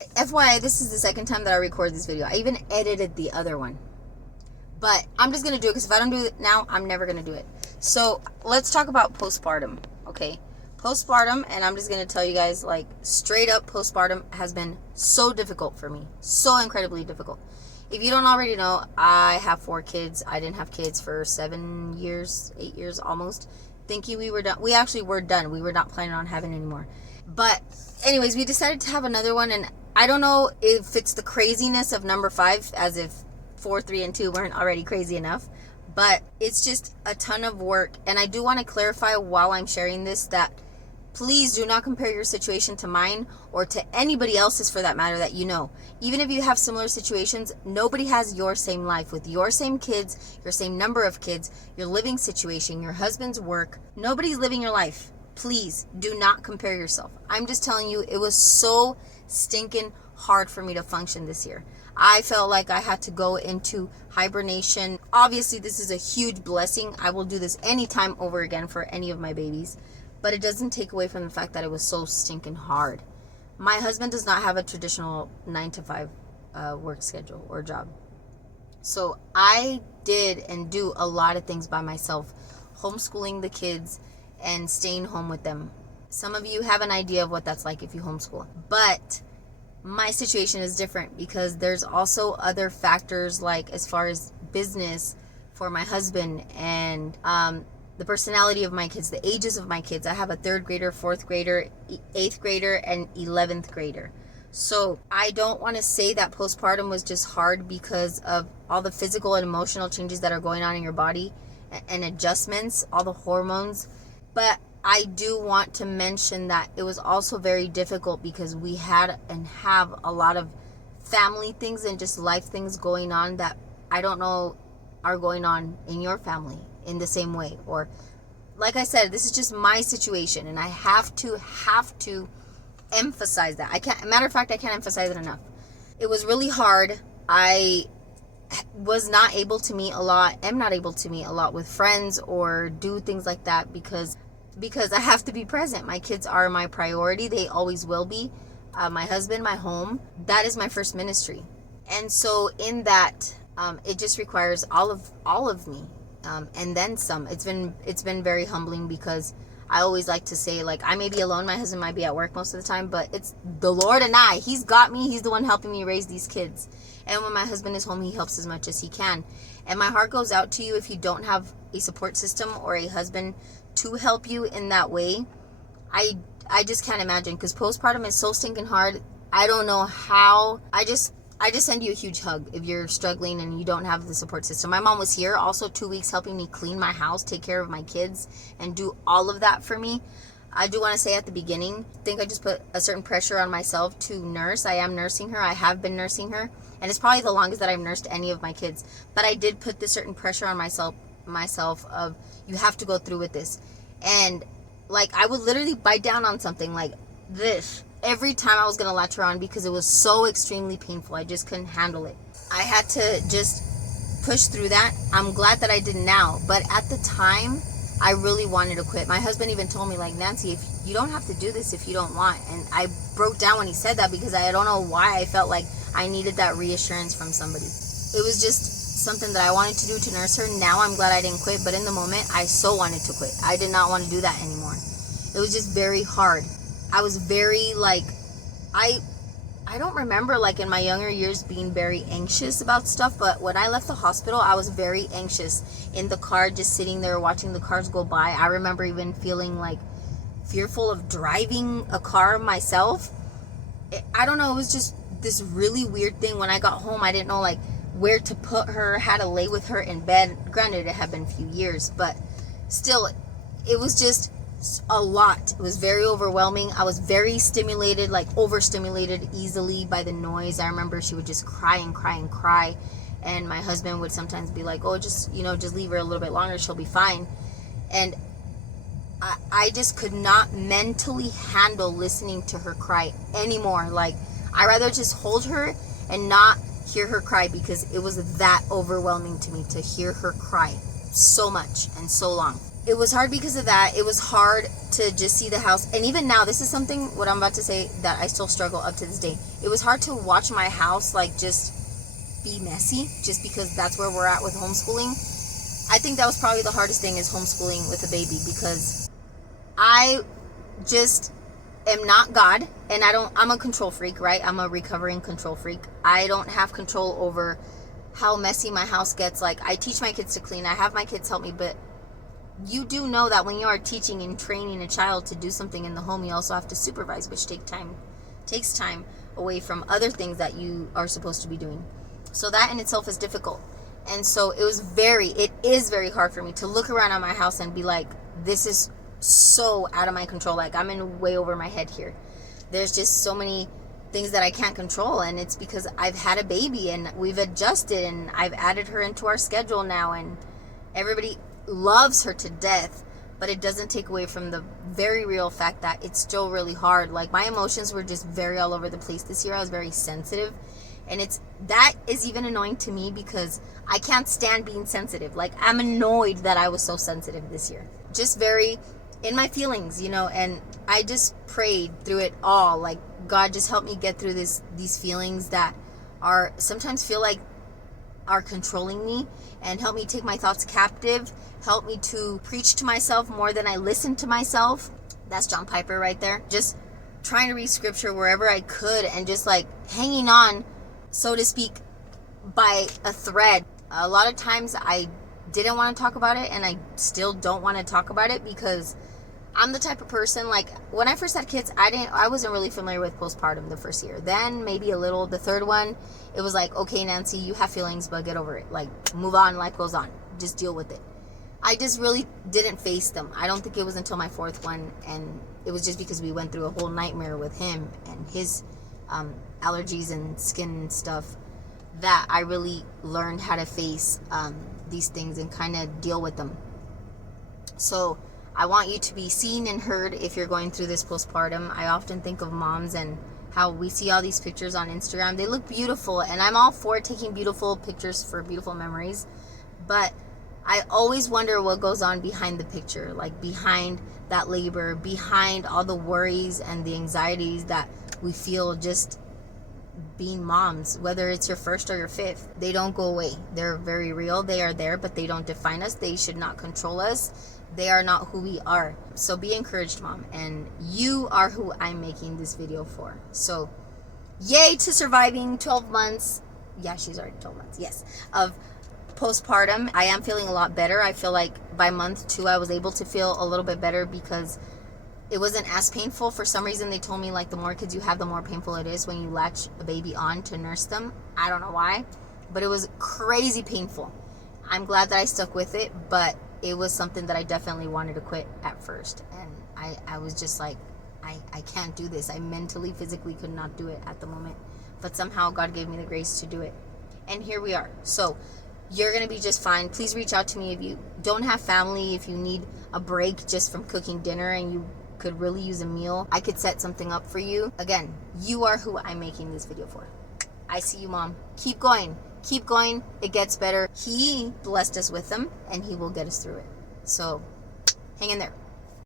FYI, this is the second time that I record this video. I even edited the other one. But I'm just going to do it because if I don't do it now, I'm never going to do it. So let's talk about postpartum, okay? Postpartum, and I'm just going to tell you guys, like, straight up, postpartum has been so difficult for me. So incredibly difficult. If you don't already know, I have 4 kids. I didn't have kids for 7 years, 8 years almost. Thinking we were done. We actually were done. We were not planning on having any more. But anyways, we decided to have another one, and I don't know if it's the craziness of number 5, as if 4, 3, and 2 weren't already crazy enough. But it's just a ton of work. And I do want to clarify while I'm sharing this that please do not compare your situation to mine or to anybody else's for that matter that you know. Even if you have similar situations, nobody has your same life with your same kids, your same number of kids, your living situation, your husband's work. Nobody's living your life. Please do not compare yourself. I'm just telling you, it was so stinking hard for me to function this year. I felt like I had to go into hibernation. Obviously, this is a huge blessing. I will do this anytime over again for any of my babies. But it doesn't take away from the fact that it was so stinking hard. My husband does not have a traditional 9 to 5 work schedule or job. So I did and do a lot of things by myself. Homeschooling the kids and staying home with them. Some of you have an idea of what that's like if you homeschool. But my situation is different because there's also other factors, like as far as business for my husband and the personality of my kids, the ages of my kids. I have a 3rd grader, 4th grader, 8th grader, and 11th grader. So I don't want to say that postpartum was just hard because of all the physical and emotional changes that are going on in your body and adjustments, all the hormones. But I do want to mention that it was also very difficult because we had and have a lot of family things and just life things going on that I don't know are going on in your family in the same way. Or like I said, this is just my situation, and I have to emphasize that. Matter of fact, I can't emphasize it enough. It was really hard. I was not able to meet a lot, am not able to meet a lot with friends or do things like that because I have to be present. My kids are my priority. They always will be. My husband, my home, that is my first ministry. And so in that, it just requires all of me. And then some. It's been very humbling because I always like to say, like, I may be alone, my husband might be at work most of the time, but it's the Lord and I. He's got me. He's the one helping me raise these kids. And when my husband is home, he helps as much as he can. And my heart goes out to you if you don't have a support system or a husband to help you in that way. I just can't imagine, because postpartum is so stinking hard. I don't know how. I just send you a huge hug if you're struggling and you don't have the support system. My mom was here also 2 weeks helping me clean my house, take care of my kids, and do all of that for me. I do want to say at the beginning, I think I just put a certain pressure on myself to nurse. I am nursing her. I have been nursing her. And it's probably the longest that I've nursed any of my kids. But I did put this certain pressure on myself of, you have to go through with this. And like, I would literally bite down on something like this every time I was going to latch her on because it was so extremely painful. I just couldn't handle it. I had to just push through that. I'm glad that I did now. But at the time, I really wanted to quit. My husband even told me, like, Nancy, if you don't have to do this if you don't want. And I broke down when he said that because I don't know why I felt like I needed that reassurance from somebody. It was just something that I wanted to do to nurse her. Now I'm glad I didn't quit. But in the moment, I so wanted to quit. I did not want to do that anymore. It was just very hard. I was very, like, I don't remember, like, in my younger years being very anxious about stuff, but when I left the hospital, I was very anxious in the car, just sitting there watching the cars go by. I remember even feeling, like, fearful of driving a car myself. I don't know, it was just this really weird thing. When I got home, I didn't know, like, where to put her, how to lay with her in bed. Granted, it had been a few years, but still, it was just a lot. It was very overwhelming. I was very stimulated, like overstimulated easily by the noise. I remember she would just cry and cry and cry, and my husband would sometimes be like, oh, just leave her a little bit longer, she'll be fine. And I just could not mentally handle listening to her cry anymore. Like, I rather just hold her and not hear her cry because it was that overwhelming to me to hear her cry so much and so long. It was hard because of that. It was hard to just see the house. And even now, this is something, what I'm about to say, that I still struggle up to this day. It was hard to watch my house like just be messy, just because that's where we're at with homeschooling. I think that was probably the hardest thing, is homeschooling with a baby, because I just am not God, and I'm a control freak, right? I'm a recovering control freak. I don't have control over how messy my house gets. Like, I teach my kids to clean, I have my kids help me, but you do know that when you are teaching and training a child to do something in the home, you also have to supervise, which takes time away from other things that you are supposed to be doing. So that in itself is difficult. And so it is very hard for me to look around at my house and be like, this is so out of my control. Like, I'm in way over my head here. There's just so many things that I can't control, and it's because I've had a baby and we've adjusted, and I've added her into our schedule now, and everybody loves her to death, but it doesn't take away from the very real fact that it's still really hard. Like, my emotions were just very all over the place this year. I was very sensitive, and that is even annoying to me, because I can't stand being sensitive. Like, I'm annoyed that I was so sensitive this year, just very in my feelings, and I just prayed through it all, like, God, just help me get through these feelings that are sometimes feel like are controlling me, and help me take my thoughts captive. Help me to preach to myself more than I listen to myself. That's John Piper right there. Just trying to read scripture wherever I could, and just like hanging on, so to speak, by a thread. A lot of times I didn't want to talk about it, and I still don't want to talk about it, because I'm the type of person, like, when I first had kids, I wasn't really familiar with postpartum the first year. Then maybe a little. The third one, it was like, okay, Nancy, you have feelings, but get over it. Like, move on, life goes on. Just deal with it. I just really didn't face them. I don't think it was until my fourth one, and it was just because we went through a whole nightmare with him and his allergies and skin stuff, that I really learned how to face these things and kind of deal with them. So I want you to be seen and heard if you're going through this postpartum. I often think of moms and how we see all these pictures on Instagram. They look beautiful, and I'm all for taking beautiful pictures for beautiful memories. But I always wonder what goes on behind the picture, like behind that labor, behind all the worries and the anxieties that we feel just being moms, whether it's your first or your fifth. They don't go away. They're very real. They are there, but they don't define us. They should not control us. They are not who we are. So be encouraged, mom, and you are who I'm making this video for. So yay to surviving 12 months. Yeah, she's already 12 months. Yes. Of postpartum. I am feeling a lot better. I feel like by month 2, I was able to feel a little bit better, because it wasn't as painful. For some reason, they told me, like, the more kids you have, the more painful it is when you latch a baby on to nurse them. I don't know why, but it was crazy painful. I'm glad that I stuck with it, but it was something that I definitely wanted to quit at first. And I was just like, I can't do this. I mentally, physically could not do it at the moment. But somehow God gave me the grace to do it. And here we are. So you're going to be just fine. Please reach out to me if you don't have family, if you need a break just from cooking dinner and you could really use a meal. I could set something up for you. Again, you are who I'm making this video for. I see you, mom. Keep going. Keep going. It gets better. He blessed us with them, and he will get us through it. So hang in there.